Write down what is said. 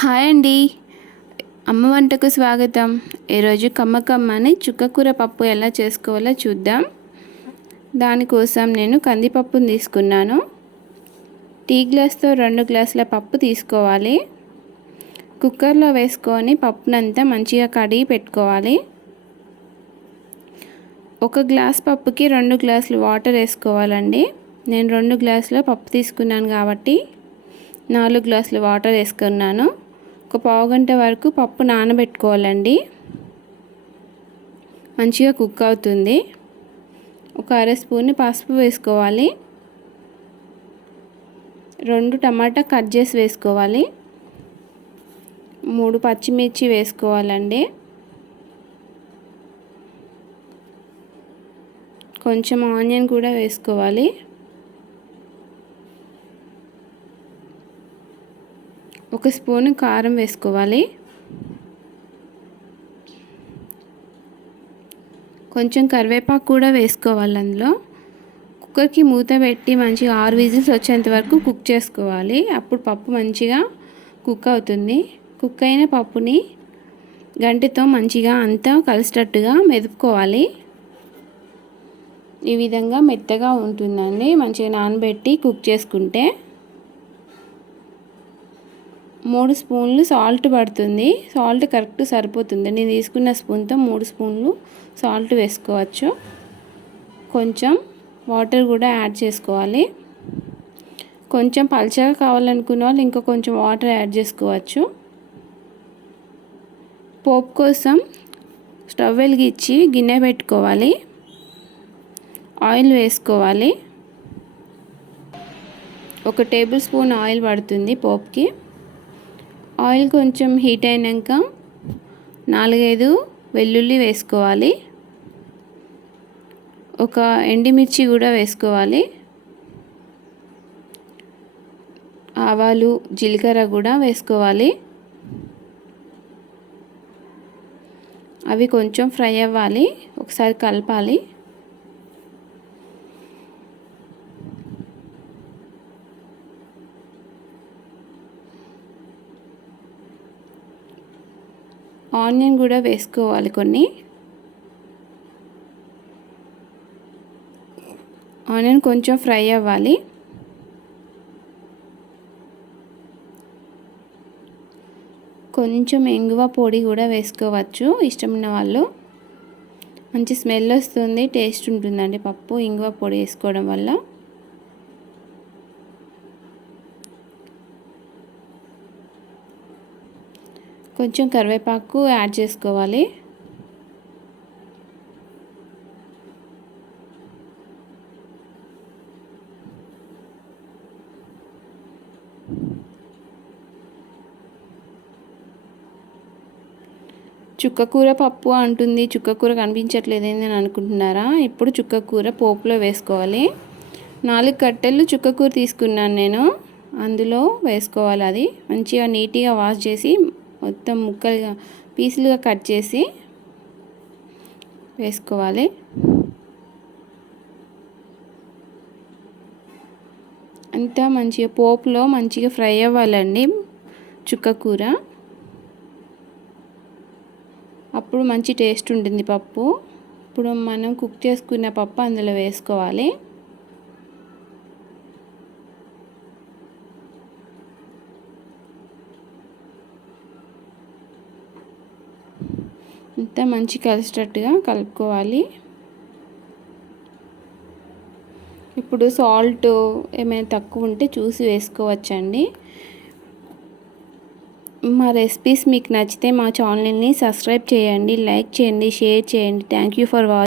Hi అండి. అమ్మ వంటకు స్వాగతం. ఈరోజు కమ్మకమ్మని చుక్కకూర పప్పు ఎలా చేసుకోవాలో చూద్దాం. దానికోసం నేను కందిపప్పును తీసుకున్నాను. టీ గ్లాస్తో రెండు గ్లాసుల పప్పు తీసుకోవాలి. కుక్కర్లో వేసుకొని పప్పునంతా మంచిగా కడిగి పెట్టుకోవాలి. ఒక గ్లాస్ పప్పుకి రెండు గ్లాసులు వాటర్ వేసుకోవాలండి. నేను రెండు గ్లాసుల పప్పు తీసుకున్నాను కాబట్టి నాలుగు గ్లాసులు వాటర్ వేసుకున్నాను. ఒక పావు గంట వరకు పప్పు నానబెట్టుకోవాలండి. మంచిగా కుక్ అవుతుంది. ఒక అర స్పూన్ పసుపు వేసుకోవాలి. రెండు టమాటా కట్ చేసి వేసుకోవాలి. మూడు పచ్చిమిర్చి వేసుకోవాలండి. కొంచెం ఆనియన్ కూడా వేసుకోవాలి. ఒక స్పూన్ కారం వేసుకోవాలి. కొంచెం కరివేపాకు కూడా వేసుకోవాలి అందులో. కుక్కర్కి మూత పెట్టి మంచిగా ఆరు విజిల్స్ వచ్చేంత వరకు కుక్ చేసుకోవాలి. అప్పుడు పప్పు మంచిగా కుక్ అవుతుంది. కుక్ అయిన పప్పుని గంటితో మంచిగా అంతా కలిసేటట్టుగా మెదుపుకోవాలి. ఈ విధంగా మెత్తగా ఉంటుందండి. మంచిగా నానబెట్టి కుక్ చేసుకుంటే. మూడు స్పూన్లు సాల్ట్ పడుతుంది. సాల్ట్ కరెక్ట్ సరిపోతుంది. నేను తీసుకున్న స్పూన్తో మూడు స్పూన్లు సాల్ట్ వేసుకోవచ్చు. కొంచెం వాటర్ కూడా యాడ్ చేసుకోవాలి. కొంచెం పల్చగా కావాలనుకున్న వాళ్ళు ఇంకా కొంచెం వాటర్ యాడ్ చేసుకోవచ్చు. పోపు కోసం స్టవ్ వెలిగించి గిన్నె పెట్టుకోవాలి. ఆయిల్ వేసుకోవాలి. ఒక టేబుల్ స్పూన్ ఆయిల్ పడుతుంది పోపుకి. ఆయిల్ కొంచెం హీట్ అయినాక నాలుగైదు వెల్లుల్లి వేసుకోవాలి. ఒక ఎండిమిర్చి కూడా వేసుకోవాలి. ఆవాలు జీలకర్ర కూడా వేసుకోవాలి. అవి కొంచెం ఫ్రై అవ్వాలి. ఒకసారి కలపాలి. ఆనియన్ కూడా వేసుకోవాలి కొన్ని. ఆనియన్ కొంచెం ఫ్రై అవ్వాలి. కొంచెం ఎంగువ పొడి కూడా వేసుకోవచ్చు ఇష్టమైన వాళ్ళు. మంచి స్మెల్ వస్తుంది టేస్ట్ ఉంటుందండి పప్పు ఇంగువ పొడి వేసుకోవడం వల్ల. కొంచెం కరివేపాకు యాడ్ చేసుకోవాలి. చుక్కకూర పప్పు అంటుంది. చుక్కకూర కనిపించట్లేదు నేను అనుకుంటున్నారా? ఇప్పుడు చుక్కకూర పోపులో వేసుకోవాలి. నాలుగు కట్టెలు చుక్కకూర తీసుకున్నాను నేను. అందులో వేసుకోవాలి అది. మంచిగా నీట్గా వాష్ చేసి మొత్తం ముక్కలుగా పీసులుగా కట్ చేసి వేసుకోవాలి. అంతా మంచిగా పోపులో మంచిగా ఫ్రై అవ్వాలండి చుక్క కూర. అప్పుడు మంచి టేస్ట్ ఉంటుంది పప్పు. ఇప్పుడు మనం కుక్ చేసుకున్న పప్పు అందులో వేసుకోవాలి. అంతా మంచి కలిసేటట్టుగా కలుపుకోవాలి. ఇప్పుడు సాల్ట్ ఏమైనా తక్కువ ఉంటే చూసి వేసుకోవచ్చండి. మా రెసిపీస్ మీకు నచ్చితే మా ఛానల్ని సబ్స్క్రైబ్ చేయండి లైక్ చేయండి షేర్ చేయండి. Thank you for watch